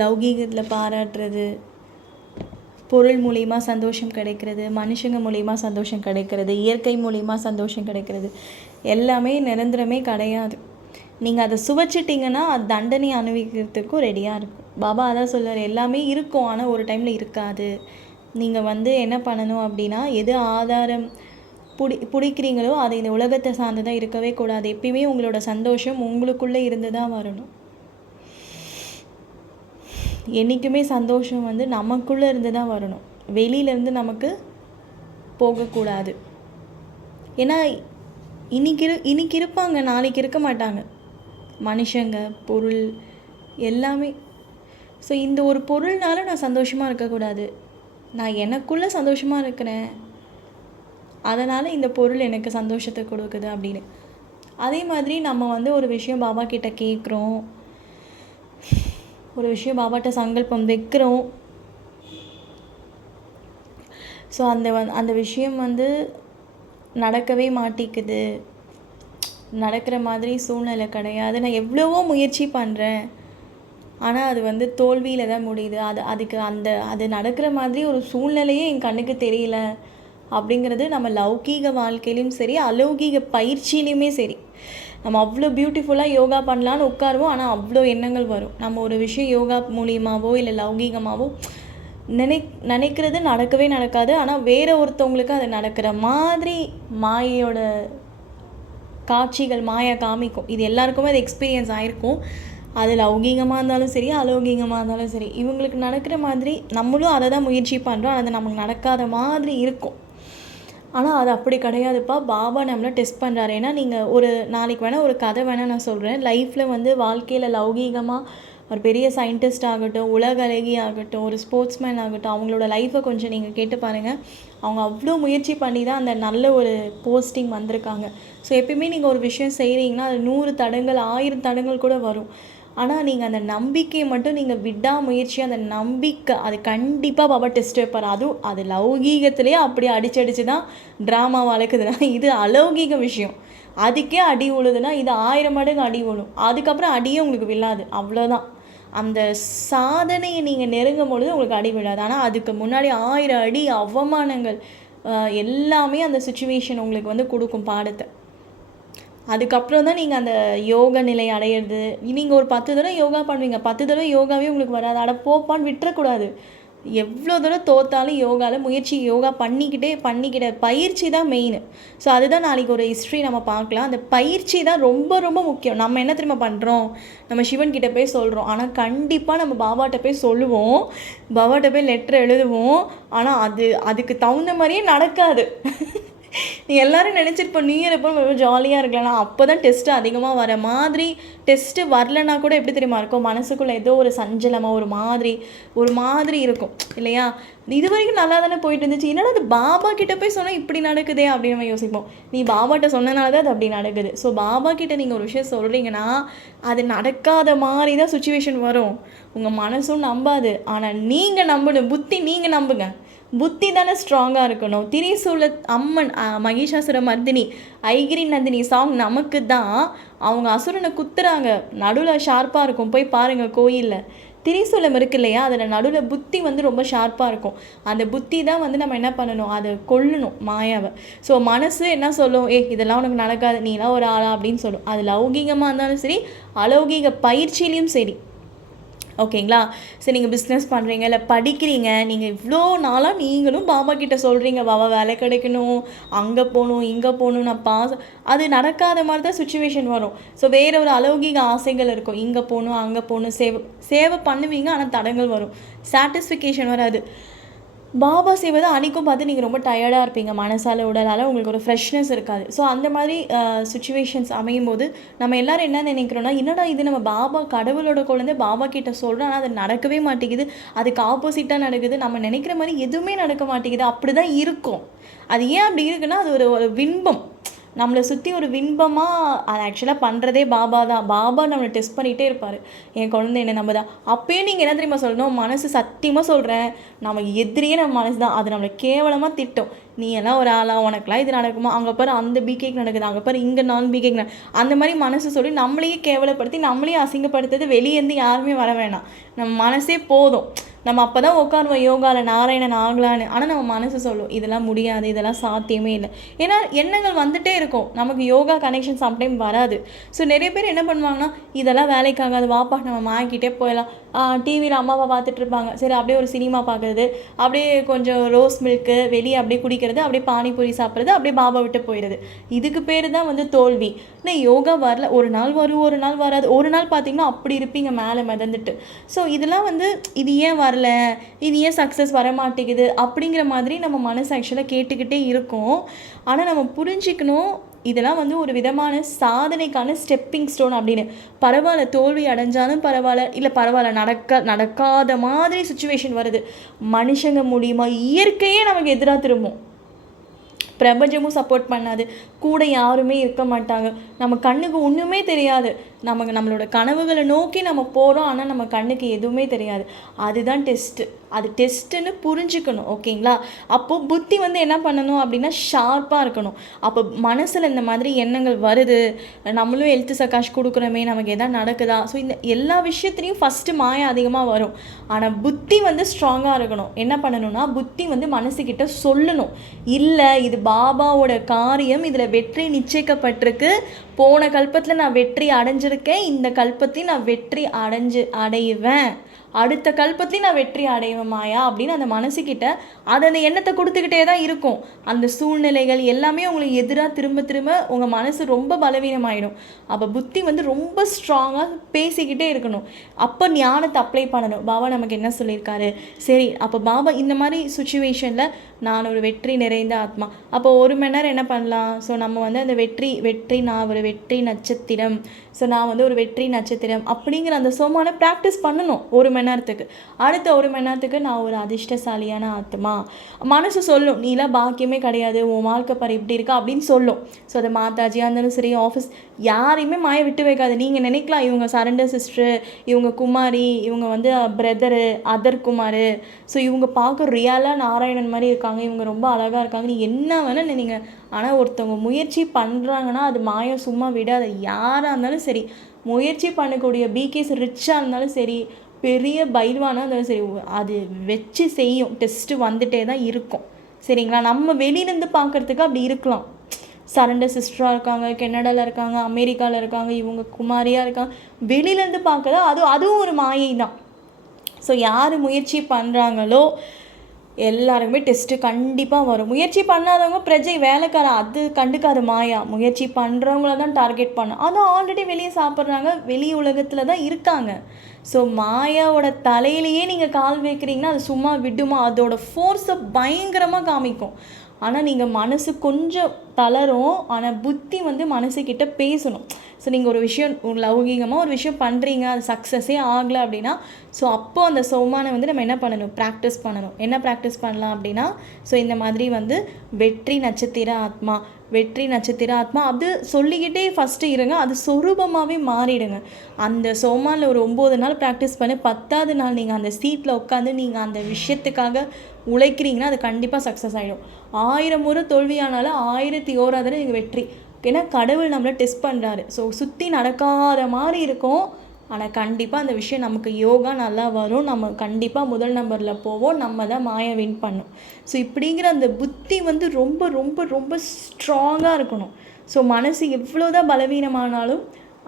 லௌகீகத்தில் பாராட்டுறது பொருள் மூலிமா சந்தோஷம் கிடைக்கிறது மனுஷங்க மூலிமா சந்தோஷம் கிடைக்கிறது இயற்கை மூலிமா சந்தோஷம் கிடைக்கிறது. எல்லாமே நிரந்தரமே கிடையாது. நீங்கள் அதை சுவைச்சிட்டிங்கன்னா அது தண்டனை அனுபவிக்கிறதுக்கும் ரெடியாக இருக்கும். பாபா அதான் சொல்றாரு எல்லாமே இருக்கும் ஆனால் ஒரு டைமில் இருக்காது. நீங்கள் வந்து என்ன பண்ணணும் அப்படின்னா எது ஆதாரம் பிடி பிடிக்கிறீங்களோ அதை இந்த உலகத்தை சார்ந்து தான் இருக்கவே கூடாது. எப்பயுமே உங்களோட சந்தோஷம் உங்களுக்குள்ளே இருந்து தான் வரணும். என்றைக்குமே சந்தோஷம் வந்து நமக்குள்ளே இருந்து தான் வரணும். வெளியிலேருந்து நமக்கு போகக்கூடாது. ஏன்னா இன்னைக்கு இரு இன்னைக்கு இருப்பாங்க நாளைக்கு இருக்க மாட்டாங்க. மனுஷங்க பொருள் எல்லாமே. ஸோ இந்த ஒரு பொருள்னால நான் சந்தோஷமாக இருக்கக்கூடாது. நான் எனக்குள்ளே சந்தோஷமாக இருக்கிறேன். அதனால் இந்த பொருள் எனக்கு சந்தோஷத்தை கொடுக்குது அப்படின்னு. அதே மாதிரி நம்ம வந்து ஒரு விஷயம் பாபா கிட்ட கேட்குறோம். ஒரு விஷயம் பாபாட்ட சங்கல்பம் வைக்கிறோம். ஸோ அந்த வந் அந்த விஷயம் வந்து நடக்கவே மாட்டேங்குது. நடக்கிற மாதிரி சூழ்நிலை கிடையாது. நான் எவ்வளவோ முயற்சி பண்ணுறேன் ஆனால் அது வந்து தோல்வியில் தான் முடியுது. அது அதுக்கு அந்த அது நடக்கிற மாதிரி ஒரு சூழ்நிலையே என் கண்ணுக்கு தெரியல. அப்படிங்கிறது நம்ம லௌகீக வாழ்க்கையிலையும் சரி அலௌகீக பயிற்சியிலையுமே சரி. நம்ம அவ்வளோ பியூட்டிஃபுல்லாக யோகா பண்ணலான்னு உட்காருவோம். ஆனால் அவ்வளோ எண்ணங்கள் வரும். நம்ம ஒரு விஷயம் யோகா மூலியமாகவோ இல்லை லௌகீகமாகவோ நினை நினைக்கிறது நடக்கவே நடக்காது. ஆனால் வேற ஒருத்தவங்களுக்கு அது நடக்கிற மாதிரி மாயையோட காட்சிகள் மாயா காமிக்கும். இது எல்லாருக்குமே அது எக்ஸ்பீரியன்ஸ் ஆகிருக்கும் அது லௌகீகமாக இருந்தாலும் சரி அலௌகீகமாக இருந்தாலும் சரி இவங்களுக்கு நடக்கிற மாதிரி நம்மளும் அதை தான் முயற்சி பண்ணுறோம் அது நமக்கு நடக்காத மாதிரி இருக்கும். ஆனால் அது அப்படி கிடையாதுப்பா. பாபா நம்மளை டெஸ்ட் பண்ணுறாரு ஏன்னா நீங்கள் ஒரு நாளைக்கு வேணால் ஒரு கதை வேணால் நான் சொல்கிறேன் லைஃப்பில் வந்து வாழ்க்கையில் லௌகீகமாக ஒரு பெரிய சயின்டிஸ்ட் ஆகட்டும் உலக அழகி ஆகட்டும் ஒரு ஸ்போர்ட்ஸ்மேன் ஆகட்டும் அவங்களோட லைஃப்பை கொஞ்சம் நீங்கள் கேட்டு பாருங்கள் அவங்க அவ்வளோ முயற்சி பண்ணி தான் அந்த நல்ல ஒரு போஸ்டிங் வந்திருக்காங்க. ஸோ எப்பயுமே நீங்கள் ஒரு விஷயம் செய்கிறீங்கன்னா அது நூறு தடங்கள் ஆயிரம் தடங்கள் கூட வரும். ஆனால் நீங்கள் அந்த நம்பிக்கையை மட்டும் நீங்கள் விடாமுயற்சி அந்த நம்பிக்கை அது கண்டிப்பாக பாபா டெஸ்ட் வைப்பார். அதுவும் அது லௌகீகத்திலே அப்படியே அடிச்சு அடிச்சு தான் ட்ராமா வளர்க்குதுன்னா இது அலௌகீக விஷயம். அதுக்கே அடி உழுதுன்னா இது ஆயிரம் மடங்கு அடி உழும். அதுக்கப்புறம் அடியே உங்களுக்கு விழாது. அவ்வளோதான் அந்த சாதனையை நீங்கள் நெருங்கும் பொழுது உங்களுக்கு அடி விழாது. ஆனால் அதுக்கு முன்னாடி ஆயிரம் அடி அவமானங்கள் எல்லாமே அந்த சுச்சுவேஷன் உங்களுக்கு வந்து கொடுக்கும் பாடத்தை. அதுக்கப்புறம் தான் நீங்கள் அந்த யோக நிலை அடையிறது. நீங்கள் ஒரு பத்து தடவை யோகா பண்ணுவீங்க. பத்து தடவை யோகாவே உங்களுக்கு வராது. அட போப்பான்னு விட்டுறக்கூடாது. எவ்வளோ தூரம் தோத்தாலும் யோகாவில் முயற்சி யோகா பண்ணிக்கிட்டே பண்ணிக்கிட்ட பயிற்சி தான் மெயின் ஸோ அதுதான் நாளைக்கு ஒரு ஹிஸ்ட்ரி நம்ம பார்க்கலாம். அந்த பயிற்சி தான் ரொம்ப ரொம்ப முக்கியம். நம்ம என்ன திரும்ப பண்ணுறோம் நம்ம சிவன் கிட்டே போய் சொல்கிறோம் ஆனால் கண்டிப்பாக நம்ம பாபாட்ட போய் சொல்லுவோம். பாபாட்ட போய் லெட்டர் எழுதுவோம். ஆனால் அது அதுக்கு தகுந்த மாதிரியே நடக்காது. நீ எல்லாரும் நினச்சிருப்போம் நியூ இயர் எப்போ ஜாலியாக இருக்கலாம். அப்போ தான் டெஸ்ட்டு அதிகமாக வர மாதிரி டெஸ்ட்டு வரலன்னா கூட எப்படி தெரியுமா இருக்கும்? மனசுக்குள்ளே ஏதோ ஒரு சஞ்சலமாக ஒரு மாதிரி ஒரு மாதிரி இருக்கும். இல்லையா? இது வரைக்கும் நல்லா தானே போயிட்டு இருந்துச்சு. என்னடா அது பாபா கிட்ட போய் சொன்னால் இப்படி நடக்குதே அப்படின்னு நம்ம யோசிப்போம். நீ பாபாட்ட சொன்னனால தான் அது அப்படி நடக்குது. ஸோ பாபா கிட்ட நீங்கள் ஒரு விஷயம் சொல்கிறீங்கன்னா அது நடக்காத மாதிரி தான் சுச்சுவேஷன் வரும். உங்கள் மனசும் நம்பாது. ஆனால் நீங்கள் நம்பணும். புத்தி நீங்கள் நம்புங்க. புத்தி தானே ஸ்ட்ராங்காக இருக்கணும். திரிசூல அம்மன் மகிஷாசுர மர்தினி ஐகிரி நந்தினி சாங் நமக்கு தான் அவங்க அசுரனை குத்துறாங்க. நடுவில் ஷார்ப்பாக இருக்கும். போய் பாருங்கள் கோயிலில். திரிசூலம் இருக்கு இல்லையா? அதில் நடுவில் புத்தி வந்து ரொம்ப ஷார்ப்பாக இருக்கும். அந்த புத்தி தான் வந்து நம்ம என்ன பண்ணணும்? அதை கொல்லணும் மாயாவை. ஸோ மனசு என்ன சொல்லும்? ஏ இதெல்லாம் உனக்கு நடக்காது. நீலாம் ஒரு ஆளா? அப்படின்னு சொல்லும். அது லௌகீகமாக இருந்தாலும் சரி அலௌகீக பயிற்சியிலையும் சரி. ஓகேங்களா? சரி நீங்கள் பிஸ்னஸ் பண்ணுறீங்க இல்லை படிக்கிறீங்க நீங்கள் இவ்வளோ நாளாக நீங்களும் பாபா கிட்ட சொல்கிறீங்க பாபா வேலை கிடைக்கணும் அங்கே போகணும் இங்கே போகணும் நான் பாஸ் அது நடக்காத மாதிரி தான் சுச்சுவேஷன் வரும். ஸோ வேறு ஒரு அலௌகிக ஆசைகள் இருக்கும். இங்கே போகணும் அங்கே போகணும் சேவை சேவை பண்ணுவீங்க ஆனால் தடங்கள் வரும். சாட்டிஸ்ஃபிகேஷன் வராது. பாபா செய்வதை அன்றைக்கும் பார்த்து நீங்கள் ரொம்ப டயர்டாக இருப்பீங்க. மனசால உடலால் உங்களுக்கு ஒரு ஃப்ரெஷ்னஸ் இருக்காது. ஸோ அந்த மாதிரி சுச்சுவேஷன்ஸ் அமையும் போது நம்ம எல்லோரும் என்ன நினைக்கிறோன்னா என்னடா இது நம்ம பாபா கடவுளோட குழந்தை பாபா கிட்ட சொல்கிறோம் ஆனால் அது நடக்கவே மாட்டேங்குது. அதுக்கு ஆப்போசிட்டாக நடக்குது. நம்ம நினைக்கிற மாதிரி எதுவுமே நடக்க மாட்டேங்குது. அப்படி தான் இருக்கும். அது ஏன் அப்படி இருக்குன்னா அது ஒரு ஒரு வின்பம் நம்மளை சுற்றி ஒரு வின்பமாக அது ஆக்சுவலாக பண்ணுறதே பாபா தான். பாபா நம்மளை டெஸ்ட் பண்ணிகிட்டே இருப்பார். என் குழந்தை என்ன நம்ம தான் அப்பயும் நீங்கள் என்ன தெரியுமா சொல்லணும்? மனசு சத்தியமாக சொல்கிறேன் நம்ம எதிரியே நம்ம மனசு தான். அது நம்மளை கேவலமாக திட்டும். நீ எல்லாம் ஒரு ஆளா? உனக்குலாம் இது நடக்குமா? அங்கே பாரு அந்த பிகேக்கு நடக்குது. அங்கே பாரு இங்கே நான் பிகேக்கு அந்த மாதிரி மனசு சொல்லி நம்மளையே கேவலப்படுத்தி நம்மளையே அசிங்கப்படுத்துறது வெளியேருந்து யாருமே வர வேணாம். நம்ம மனசே போதும். நம்ம அப்போ தான் உட்காருவோம் யோகாவில் நாராயணன் ஆகலான்னு ஆனால் நம்ம மனசு சொல்லும் இதெல்லாம் முடியாது இதெல்லாம் சாத்தியமே இல்லை. ஏன்னா எண்ணங்கள் வந்துட்டே இருக்கும். நமக்கு யோகா கனெக்ஷன் சம்டைம் வராது. ஸோ நிறைய பேர் என்ன பண்ணுவாங்கன்னா இதெல்லாம் வேலைக்காகாது வாப்பா நம்ம மாக்கிட்டே போயிடலாம். டிவியில் அம்மாவை பார்த்துட்டு இருப்பாங்க சரி அப்படியே ஒரு சினிமா பார்க்குறது அப்படியே கொஞ்சம் ரோஸ் மில்க்கு வெளியே அப்படியே குடிக்கிறது அப்படியே பானிபூரி சாப்பிட்றது அப்படியே பாபா விட்டு போயிடுது இதுக்கு பேர் தான் வந்து தோல்வி. இல்லை யோகா வரல ஒரு நாள் வரும் ஒரு நாள் வராது ஒரு நாள் பார்த்தீங்கன்னா அப்படி இருப்பீங்க மேலே மிதந்துட்டு. ஸோ இதெல்லாம் வந்து இது ஏன் வரல இது ஏன் சக்ஸஸ் வர மாட்டேங்குது அப்படிங்கிற மாதிரி நம்ம மனசு ஆக்சுவலாக கேட்டுக்கிட்டே இருக்கும். ஆனால் நம்ம புரிஞ்சிக்கணும் இதெல்லாம் வந்து ஒரு விதமான சாதனைக்கான ஸ்டெப்பிங் ஸ்டோன் அப்படின்னு. பரவாயில்ல தோல்வி அடைஞ்சாலும் பரவாயில்ல இல்லை பரவாயில்ல நடக்க நடக்காத மாதிரி சுச்சுவேஷன் வருது. மனுஷங்க மூலியமா இயற்கையே நமக்கு எதிராக திரும்பும். பிரபஞ்சமும் சப்போர்ட் பண்ணாது. கூட யாருமே இருக்க மாட்டாங்க. நம்ம கண்ணுக்கு ஒன்றுமே தெரியாது. நமக்கு நம்மளோட கனவுகளை நோக்கி நம்ம போகிறோம் ஆனால் நம்ம கண்ணுக்கு எதுவுமே தெரியாது. அதுதான் டெஸ்ட்டு அது டெஸ்ட்டுன்னு புரிஞ்சுக்கணும். ஓகேங்களா? அப்போது புத்தி வந்து என்ன பண்ணணும் அப்படின்னா ஷார்ப்பாக இருக்கணும். அப்போ மனசில் இந்த மாதிரி எண்ணங்கள் வருது. நம்மளும் எழுத்து சக்காஷ் கொடுக்குறோமே. நமக்கு எதாவது நடக்குதா? ஸோ இந்த எல்லா விஷயத்துலையும் ஃபஸ்ட்டு மாயம் அதிகமாக வரும். ஆனால் புத்தி வந்து ஸ்ட்ராங்காக இருக்கணும். என்ன பண்ணணும்னா புத்தி வந்து மனசுக்கிட்ட சொல்லணும். இல்லை இது பாபாவோட காரியம் இதில் வெற்றி நிச்சயிக்கப்பட்டிருக்கு. போன கல்பத்தில் நான் வெற்றி அடைஞ்சிருக்கேன். இந்த கல்பத்தையும் நான் வெற்றி அடைஞ்சு அடைவேன் அடுத்த கல்பத்தையும் நான் வெற்றி அடைவேன் மாயா அப்படின்னு அந்த மனசுக்கிட்ட அது அந்த எண்ணத்தை கொடுத்துக்கிட்டே தான் இருக்கும். அந்த சூழ்நிலைகள் எல்லாமே உங்களுக்கு எதிராக திரும்ப திரும்ப உங்கள் மனசு ரொம்ப பலவீனமாயிடும். அப்போ புத்தி வந்து ரொம்ப ஸ்ட்ராங்காக பேசிக்கிட்டே இருக்கணும். அப்போ ஞானத்தை அப்ளை பண்ணணும். பாபா நமக்கு என்ன சொல்லியிருக்காரு? சரி அப்போ பாபா இந்த மாதிரி சுச்சுவேஷனில் நான் ஒரு வெற்றி நிறைந்த ஆத்மா. அப்போ ஒரு மணி நேரம் என்ன பண்ணலாம்? ஸோ நம்ம வந்து அந்த வெற்றி வெற்றி நான் ஒரு வெற்றி நட்சத்திரம். ஸோ நான் வந்து ஒரு வெற்றி நட்சத்திரம் அப்படிங்கிற அந்த சோமான ப்ராக்டிஸ் பண்ணணும். ஒரு மணி மணி நேரத்துக்கு அடுத்த ஒரு மணி நேரத்துக்கு நான் ஒரு அதிர்ஷ்டசாலியான ஆத்மா. மனசு சொல்லும் நீலாம் பாக்கியமே கிடையாது உன் வாழ்க்கை பாரு இப்படி இருக்கா? அப்படின்னு சொல்லும். ஸோ அது மாதாஜியாக இருந்தாலும் சரி ஆஃபீஸ் யாரையுமே மாய விட்டு வைக்காது. நீங்கள் நினைக்கலாம் இவங்க சரண்டர் சிஸ்டரு இவங்க குமாரி இவங்க வந்து பிரதரு அதர் குமார். ஸோ இவங்க பார்க்க ரியலாக நாராயணன் மாதிரி இருக்காங்க. இவங்க ரொம்ப அழகாக இருக்காங்க. நீ என்ன வேணால் நீங்கள் ஆனால் ஒருத்தவங்க முயற்சி பண்ணுறாங்கன்னா அது மாயம் சும்மா விடாது. யாராக இருந்தாலும் சரி முயற்சி பண்ணக்கூடிய பிகேஸ் ரிச்சாக இருந்தாலும் சரி பெரிய பயில்வானாக இருந்தாலும் சரி அது வச்சு செய்யும். டெஸ்ட்டு வந்துட்டே தான் இருக்கும். சரிங்களா? நம்ம வெளியிலேருந்து பார்க்குறதுக்கு அப்படி இருக்கலாம். சரண்ட சிஸ்டராக இருக்காங்க கெனடாவில் இருக்காங்க அமெரிக்காவில் இருக்காங்க இவங்க குமாரியாக இருக்காங்க. வெளியிலேருந்து பார்க்குறது அது அதுவும் ஒரு மாயை தான் ஸோ யார் முயற்சி பண்ணுறாங்களோ எல்லாருக்குமே டெஸ்ட்டு கண்டிப்பாக வரும். முயற்சி பண்ணாதவங்க பிரஜை வேலைக்கார அது கண்டுக்காத மாயா. முயற்சி பண்ணுறவங்கள தான் டார்கெட் பண்ணும் அதுவும் ஆல்ரெடி வெளியே சாப்பிட்றாங்க. வெளி உலகத்தில் தான் இருக்காங்க. ஸோ மாயாவோட தலையிலேயே நீங்கள் கால் வைக்கிறீங்கன்னா அது சும்மா விடுமா? அதோட ஃபோர்ஸை பயங்கரமாக காமிக்கும். ஆனால் நீங்கள் மனசு கொஞ்சம் தளரும் ஆனால் புத்தி வந்து மனசுக்கிட்ட பேசணும். ஸோ நீங்கள் ஒரு விஷயம் லௌகீகமாக ஒரு விஷயம் பண்ணுறீங்க அது சக்ஸஸே ஆகலை அப்படின்னா ஸோ அப்போது அந்த சோமானை வந்து நம்ம என்ன பண்ணணும்? ப்ராக்டிஸ் பண்ணணும். என்ன ப்ராக்டிஸ் பண்ணலாம் அப்படின்னா ஸோ இந்த மாதிரி வந்து வெற்றி நட்சத்திர ஆத்மா வெற்றி நட்சத்திர ஆத்மா. அது சொல்லிக்கிட்டே ஃபஸ்ட்டு இருங்க. அது சொரூபமாகவே மாறிடுங்க. அந்த சோமானில் ஒரு ஒம்பது நாள் ப்ராக்டிஸ் பண்ணி. பத்தாவது நாள் நீங்கள் அந்த சீட்டில் உட்காந்து நீங்கள் அந்த விஷயத்துக்காக உழைக்கிறீங்கன்னா அது கண்டிப்பாக சக்ஸஸ் ஆகிடும் ஆயிரம் முறை தோல்வியானாலும் ஆயிரத்தி ஓராவது நீங்கள் வெற்றி. ஏன்னா கடவுள் நம்மளை டெஸ்ட் பண்ணுறாரு ஸோ சுற்றி நடக்காத மாதிரி இருக்கும். ஆனால் கண்டிப்பாக அந்த விஷயம் நமக்கு யோகா நல்லா வரும். நம்ம கண்டிப்பாக முதல் நம்பரில் போவோம். நம்ம தான் மாய வின் பண்ணும். ஸோ இப்படிங்கிற அந்த புத்தி வந்து ரொம்ப ரொம்ப ரொம்ப ஸ்ட்ராங்காக இருக்கணும். ஸோ மனசு எவ்வளோ தான் பலவீனமானாலும்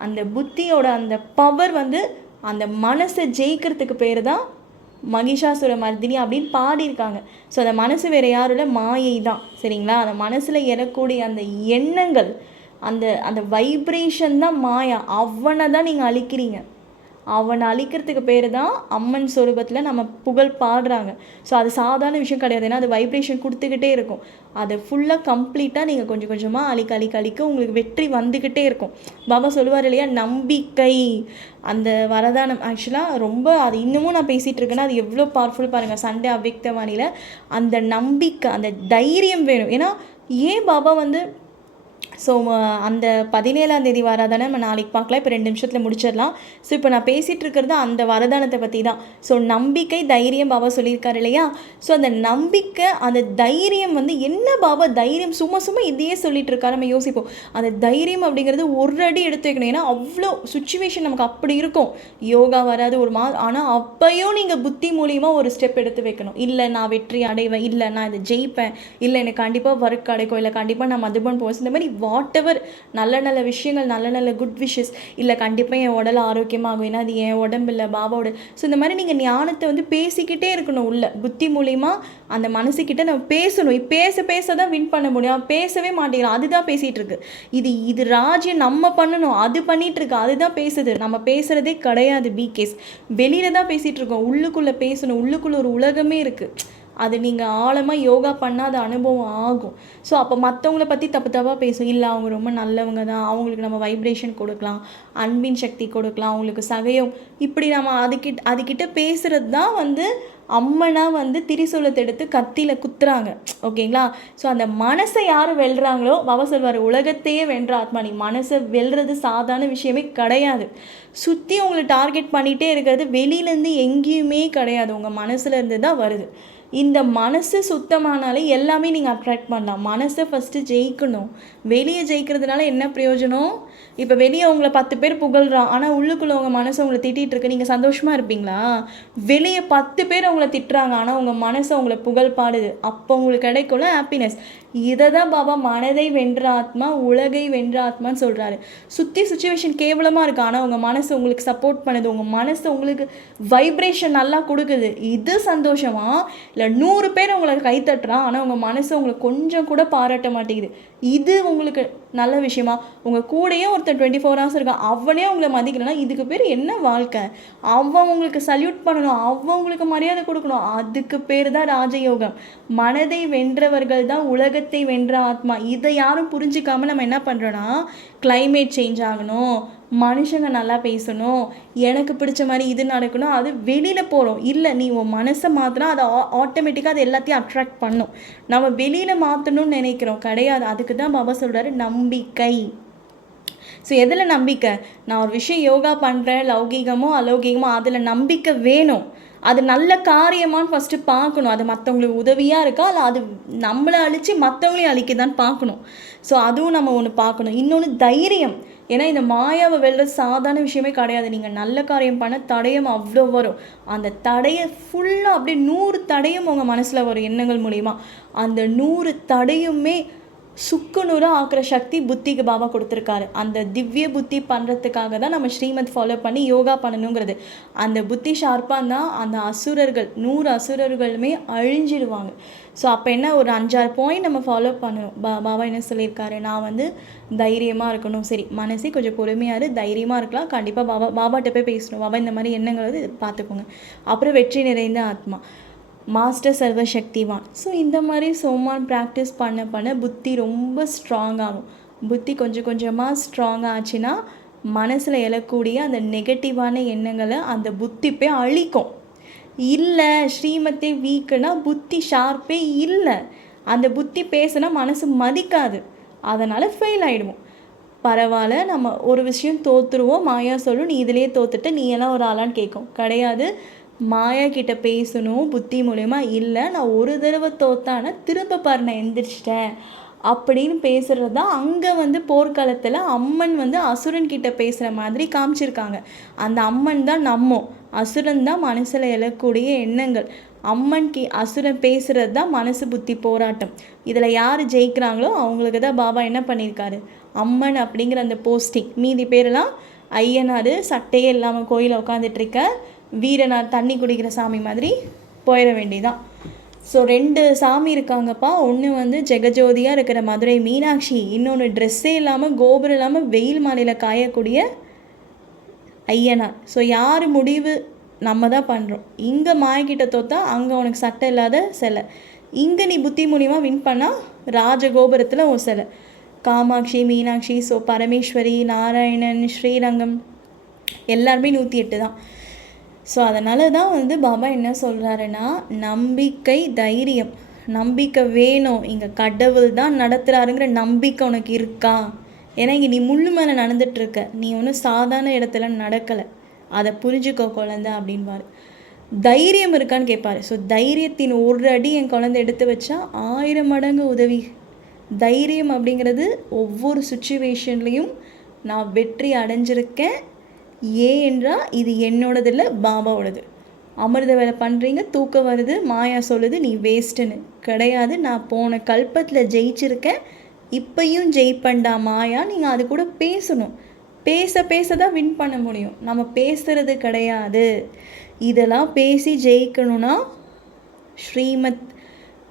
அந்த புத்தியோட அந்த பவர் வந்து அந்த மனசை ஜெயிக்கிறதுக்கு பேர் தான் மகிஷாசுர மர்தினி அப்படின்னு பாடியிருக்காங்க. ஸோ அந்த மனசு வேறு யாரும் இல்லை மாயை தான். சரிங்களா? அந்த மனசில் எழக்கூடிய அந்த எண்ணங்கள் அந்த அந்த வைப்ரேஷன் தான் மாயா. அவனை தான் நீங்கள் அழிக்கிறீங்க. அவனை அழிக்கிறதுக்கு பேர் தான் அம்மன் சொரூபத்தில் நம்ம புகழ் பாடுறாங்க. ஸோ அது சாதாரண விஷயம் கிடையாது. ஏன்னா அது வைப்ரேஷன் கொடுத்துக்கிட்டே இருக்கும். அதை ஃபுல்லாக கம்ப்ளீட்டாக நீங்கள் கொஞ்சம் கொஞ்சமாக அழிக்க அழிக்க அழிக்க உங்களுக்கு வெற்றி வந்துக்கிட்டே இருக்கும். பாபா சொல்லுவார் இல்லையா? நம்பிக்கை. அந்த வரதானம். ஆக்சுவலாக ரொம்ப அது இன்னமும் நான் பேசிகிட்டு இருக்கேன்னா அது எவ்வளோ பவர்ஃபுல் பாருங்கள் சண்டே அவ்வக்தவானியில் அந்த நம்பிக்கை அந்த தைரியம் வேணும். ஏன்னா ஏன் பாபா வந்து ஸோ அந்த பதினேழாம் தேதி வரதானே நம்ம நாளைக்கு பார்க்கலாம். இப்போ ரெண்டு நிமிஷத்தில் முடிச்சிடலாம். ஸோ இப்போ நான் பேசிகிட்டு இருக்கிறது அந்த வரதானத்தை பற்றி தான். ஸோ நம்பிக்கை தைரியம் பாபா சொல்லியிருக்காரு இல்லையா? ஸோ அந்த நம்பிக்கை அந்த தைரியம் வந்து என்ன பாபா தைரியம்? சும்மா சும்மா இதையே சொல்லிட்டு இருக்காரு. நம்ம யோசிப்போம். அந்த தைரியம் அப்படிங்கிறது ஒரு அடி எடுத்து வைக்கணும். ஏன்னா அவ்வளோ சுச்சுவேஷன் நமக்கு அப்படி இருக்கும். யோகா வராது ஒரு மா ஆனால் அப்பையும் நீங்கள் புத்தி மூலியமாக ஒரு ஸ்டெப் எடுத்து வைக்கணும். இல்லை நான் வெற்றி அடைவேன். இல்லை நான் இதை ஜெயிப்பேன். இல்லை எனக்கு கண்டிப்பாக ஒர்க் கிடைக்கும். இல்லை கண்டிப்பாக நான் மதுபன் போவேன். இந்த மாதிரி வாட் எவர் நல்ல நல்ல விஷயங்கள் நல்ல நல்ல குட் விஷஸ் இல்லை கண்டிப்பாக என் உடல் ஆரோக்கியமாகும். ஏன்னா அது என் உடம்பு இல்லை பாபாவோட. ஸோ இந்த மாதிரி நீங்கள் ஞானத்தை வந்து பேசிக்கிட்டே இருக்கணும் உள்ள. புத்தி மூலிமா அந்த மனசுக்கிட்ட நம்ம பேசணும். பேச பேச தான் வின் பண்ண முடியும். பேசவே மாட்டேங்கிறோம் அதுதான் பேசிகிட்டு இருக்கு. இது இது ராஜ்யம் நம்ம பண்ணணும். அது பண்ணிகிட்டு இருக்கு. அதுதான் பேசுது. நம்ம பேசுகிறதே கிடையாது பிகேஸ் வெளியில தான் பேசிகிட்டு இருக்கோம். உள்ளுக்குள்ளே பேசணும். உள்ளுக்குள்ளே ஒரு உலகமே இருக்குது அது நீங்கள் ஆழமாக யோகா பண்ணால் அது அனுபவம் ஆகும். ஸோ அப்போ மற்றவங்கள பற்றி தப்பு தப்பாக பேசும். இல்லை அவங்க ரொம்ப நல்லவங்க தான். அவங்களுக்கு நம்ம வைப்ரேஷன் கொடுக்கலாம். அன்பின் சக்தி கொடுக்கலாம். அவங்களுக்கு சகையம். இப்படி நம்ம அதுக்கிட்ட அதுக்கிட்ட பேசுகிறது தான் வந்து அம்மனாக வந்து திரிசூலத்தை எடுத்து கத்தியில் குத்துறாங்க. ஓகேங்களா? ஸோ அந்த மனசை யார் வெல்றாங்களோ வவ சொல்வார் உலகத்தையே வென்ற ஆத்மா. நீ மனசை வெல்றது சாதாரண விஷயமே கிடையாது. சுற்றி உங்களை டார்கெட் பண்ணிகிட்டே இருக்கிறது வெளியிலேருந்து எங்கேயுமே கிடையாது. உங்கள் மனசுலேருந்து தான் வருது. இந்த மனசு சுத்தமானாலே எல்லாமே நீங்கள் அட்ராக்ட் பண்ணலாம். மனசை ஃபஸ்ட்டு ஜெயிக்கணும். வெளியே ஜெயிக்கிறதுனால என்ன பிரயோஜனம்? இப்போ வெளியே உங்களை பத்து பேர் புகழ்கிறான் ஆனால் உள்ளுக்குள்ளே உங்கள் மனசு உங்களை திட்டிகிட்டு இருக்கு. நீங்கள் சந்தோஷமாக இருப்பீங்களா? வெளியே பத்து பேர் உங்களை திட்டுறாங்க. ஆனால் உங்கள் மனசை உங்களை புகழ் பாடுது அப்போ உங்களுக்கு கிடைக்கும்ல ஹாப்பினஸ் இதை தான் பாபா மனதை வென்ற ஆத்மா உலகை வென்ற ஆத்மான்னு சொல்கிறாரு சுற்றி சுச்சுவேஷன் கேவலமாக இருக்குது ஆனால் உங்கள் மனசு உங்களுக்கு சப்போர்ட் பண்ணுது. உங்கள் மனசு உங்களுக்கு வைப்ரேஷன் நல்லா கொடுக்குது. இது சந்தோஷமா? இல்லை நூறு பேர் உங்களை கைத்தட்டுறான். ஆனால் உங்கள் மனசு உங்களை கொஞ்சம் கூட பாராட்ட மாட்டேங்குது. இது உங்களுக்கு நல்ல விஷயமா? உங்கள் கூடயே ஒருத்தர் டுவெண்ட்டி ஃபோர் ஹவர்ஸ் இருக்கான். அவனே உங்களை மதிக்கலன்னா இதுக்கு பேர் என்ன வாழ்க்கை? அவன் உங்களுக்கு சல்யூட் பண்ணணும். அவன் உங்களுக்கு மரியாதை கொடுக்கணும். அதுக்கு பேர் தான் ராஜயோகம். மனதை வென்றவர்கள் தான் உலகத்தை வென்ற ஆத்மா. இதை யாரும் புரிஞ்சிக்காமல் நம்ம என்ன பண்ணுறோன்னா கிளைமேட் சேஞ்ச் ஆகணும் மனுஷங்க நல்லா பேசணும் எனக்கு பிடிச்ச மாதிரி இது நடக்கணும் அது வெளியில் போகிறோம் இல்லை நீ உன் மனசை மாற்றினா அதை ஆட்டோமேட்டிக்காக அது எல்லாத்தையும் அட்ராக்ட் பண்ணும். நம்ம வெளியில் மாற்றணும்னு நினைக்கிறோம். கிடையாது. அதுக்கு தான் பாபா சொல்கிறாரு நம்பிக்கை. ஸோ எதில் நம்பிக்கை? நான் ஒரு விஷயம் யோகா பண்ணுறேன் லௌகீகமோ அலௌகீகமோ அதில் நம்பிக்கை வேணும். அது நல்ல காரியமான்னு ஃபஸ்ட்டு பார்க்கணும். அது மற்றவங்களுக்கு உதவியாக இருக்கா? இல்லை அது நம்மளை அழித்து மற்றவங்களையும் அழிக்கதான்னு பார்க்கணும். ஸோ அதுவும் நம்ம ஒன்று பார்க்கணும். இன்னொன்று தைரியம். ஏன்னா இந்த மாயாவை வெல்றது சாதாரண விஷயமே கிடையாது. நீங்கள் நல்ல காரியம் பண்ண தடயம் அவ்வளோ வரும். அந்த தடையை ஃபுல்லாக அப்படியே நூறு தடையும் உங்கள் மனசில் வரும் எண்ணங்கள் மூலிமா அந்த நூறு தடையுமே சுக்குநூறாக ஆக்குற சக்தி புத்திக்கு பாபா கொடுத்துருக்காரு. அந்த திவ்ய புத்தி பண்ணுறதுக்காக தான் நம்ம ஸ்ரீமத் ஃபாலோ பண்ணி யோகா பண்ணணுங்கிறது. அந்த புத்தி ஷார்ப்பாக இருந்தால் அந்த அசுரர்கள் நூறு அசுரர்களுமே அழிஞ்சிடுவாங்க. ஸோ அப்போ என்ன ஒரு அஞ்சாறு பாயிண்ட் நம்ம ஃபாலோ பண்ணணும். பா பாபா என்ன சொல்லியிருக்காரு? நான் வந்து தைரியமாக இருக்கணும். சரி மனசே கொஞ்சம் பொறுமையாக இரு தைரியமாக இருக்கலாம். கண்டிப்பாக பாபா பாபாட்ட போய் பேசணும். பாபா இந்த மாதிரி எண்ணங்கள் வந்து பார்த்துக்கோங்க. அப்புறம் வெற்றி நிறைந்த ஆத்மா. மாஸ்டர் சர்வசக்திவான். ஸோ இந்த மாதிரி சோமான் ப்ராக்டிஸ் பண்ண பண்ண புத்தி ரொம்ப ஸ்ட்ராங் ஆகும். புத்தி கொஞ்சம் கொஞ்சமாக ஸ்ட்ராங் ஆச்சுன்னா மனசில் எழக்கூடிய அந்த நெகட்டிவான எண்ணங்களை அந்த புத்தி போய் அழிக்கும். இல்லை ஸ்ரீமத்தே வீக்குன்னா புத்தி ஷார்ப்பே இல்லை. அந்த புத்தி பேசுனா மனசு மதிக்காது. அதனால் ஃபெயில் ஆகிடுவோம் பரவாயில்ல நம்ம ஒரு விஷயம் தோற்றுருவோம் மாயா சொல்லும் நீ இதிலே தோத்துட்டு நீ எல்லாம் ஒரு ஆளான்னு கேட்கும். கிடையாது. மாயா கிட்ட பேசணும் புத்தி மூலயமா இல்லை நான் ஒரு தடவை தோத்தானா திரும்ப பாரு நான் எந்திரிச்சிட்டேன் அப்படின்னு பேசுகிறது தான் அங்கே வந்து போர்க்காலத்தில் அம்மன் வந்து அசுரன் கிட்ட பேசுகிற மாதிரி காமிச்சிருக்காங்க. அந்த அம்மன் தான் நம்ம. அசுரன் தான் மனசில் எழக்கூடிய எண்ணங்கள். அம்மன் கி அசுரன் பேசுகிறது தான் மனசு புத்தி போராட்டம். இதில் யார் ஜெயிக்கிறாங்களோ அவங்களுக்கு தான் பாபா என்ன பண்ணியிருக்காரு அம்மன் அப்படிங்கிற அந்த போஸ்டிங் மீதி பேரெல்லாம் ஐயனார் சட்டையே இல்லாமல் கோயிலில் உட்காந்துட்ருக்க வீரனார் தண்ணி குடிக்கிற சாமி மாதிரி போயிட வேண்டியதான் ஸோ ரெண்டு சாமி இருக்காங்கப்பா. ஒன்று வந்து ஜெகஜோதியாக இருக்கிற மதுரை மீனாட்சி. இன்னொன்று ட்ரெஸ்ஸே இல்லாமல் கோபுரம் இல்லாமல் வெயில் மாலையில் காயக்கூடிய ஐயனார் ஸோ யார் முடிவு? நம்ம தான் பண்ணுறோம் இங்கே மாயக்கிட்ட தோத்தா அங்கே உனக்கு சட்டை இல்லாத சிலை இங்கே நீ புத்தி மூலியமாக வின் பண்ணால் ராஜகோபுரத்தில் ஒரு சிலை காமாட்சி மீனாட்சி ஸோ பரமேஸ்வரி நாராயணன் ஸ்ரீரங்கம் எல்லாருமே நூற்றி எட்டு தான் ஸோ அதனால தான் வந்து பாபா என்ன சொல்கிறாருன்னா நம்பிக்கை தைரியம். நம்பிக்கை வேணும். இங்கே கடவுள் தான் நடத்துகிறாருங்கிற நம்பிக்கை உனக்கு இருக்கா? ஏன்னா இங்கே நீ முள்ளு மேலே நடந்துட்டுருக்க. நீ ஒன்றும் சாதாரண இடத்துல நடக்கலை. அதை புரிஞ்சுக்கோ குழந்த அப்படின்பாரு. தைரியம் இருக்கான்னு கேட்பாரு. ஸோ தைரியத்தின் ஒரு அடி என் குழந்தை எடுத்து வச்சா ஆயிரம் மடங்கு உதவி. தைரியம் அப்படிங்கிறது ஒவ்வொரு சுச்சுவேஷன்லேயும் நான் வெற்றி அடைஞ்சிருக்கேன். ஏ என்றால் இது என்னோடது இல்லை பாபாவோடது. அமிர்த வேலை பண்ணுறீங்க தூக்கம் வருது மாயா சொல்லுது நீ வேஸ்ட்டுன்னு கிடையாது நான் போன கல்பத்தில் ஜெயிச்சிருக்கேன் இப்பையும் ஜெயிப்பண்டா மாயா? நீங்கள் அது கூட பேசணும். பேச பேச தான் வின் பண்ண முடியும். நம்ம பேசுறது கிடையாது. இதெல்லாம் பேசி ஜெயிக்கணும்னா ஸ்ரீமத்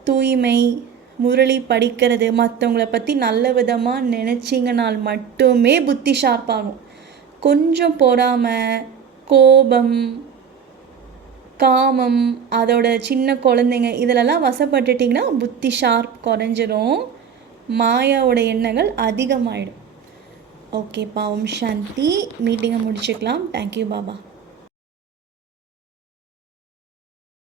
தூய்மை முரளி படிக்கிறது மற்றவங்கள பற்றி நல்ல விதமாக நினச்சிங்கனால் மட்டுமே புத்தி ஷார்ப்பாகும் கொஞ்சம் பொறாமை கோபம் காமம் அதோட சின்ன குழந்தைங்க இதிலெல்லாம் வசப்பட்டுட்டிங்கன்னா புத்தி ஷார்ப் குறைஞ்சிரும். மாயாவோட எண்ணங்கள் அதிகமாகிடும் ஓகே பாவம் சாந்தி. மீட்டிங்கை முடிச்சுக்கலாம். Thank you Baba.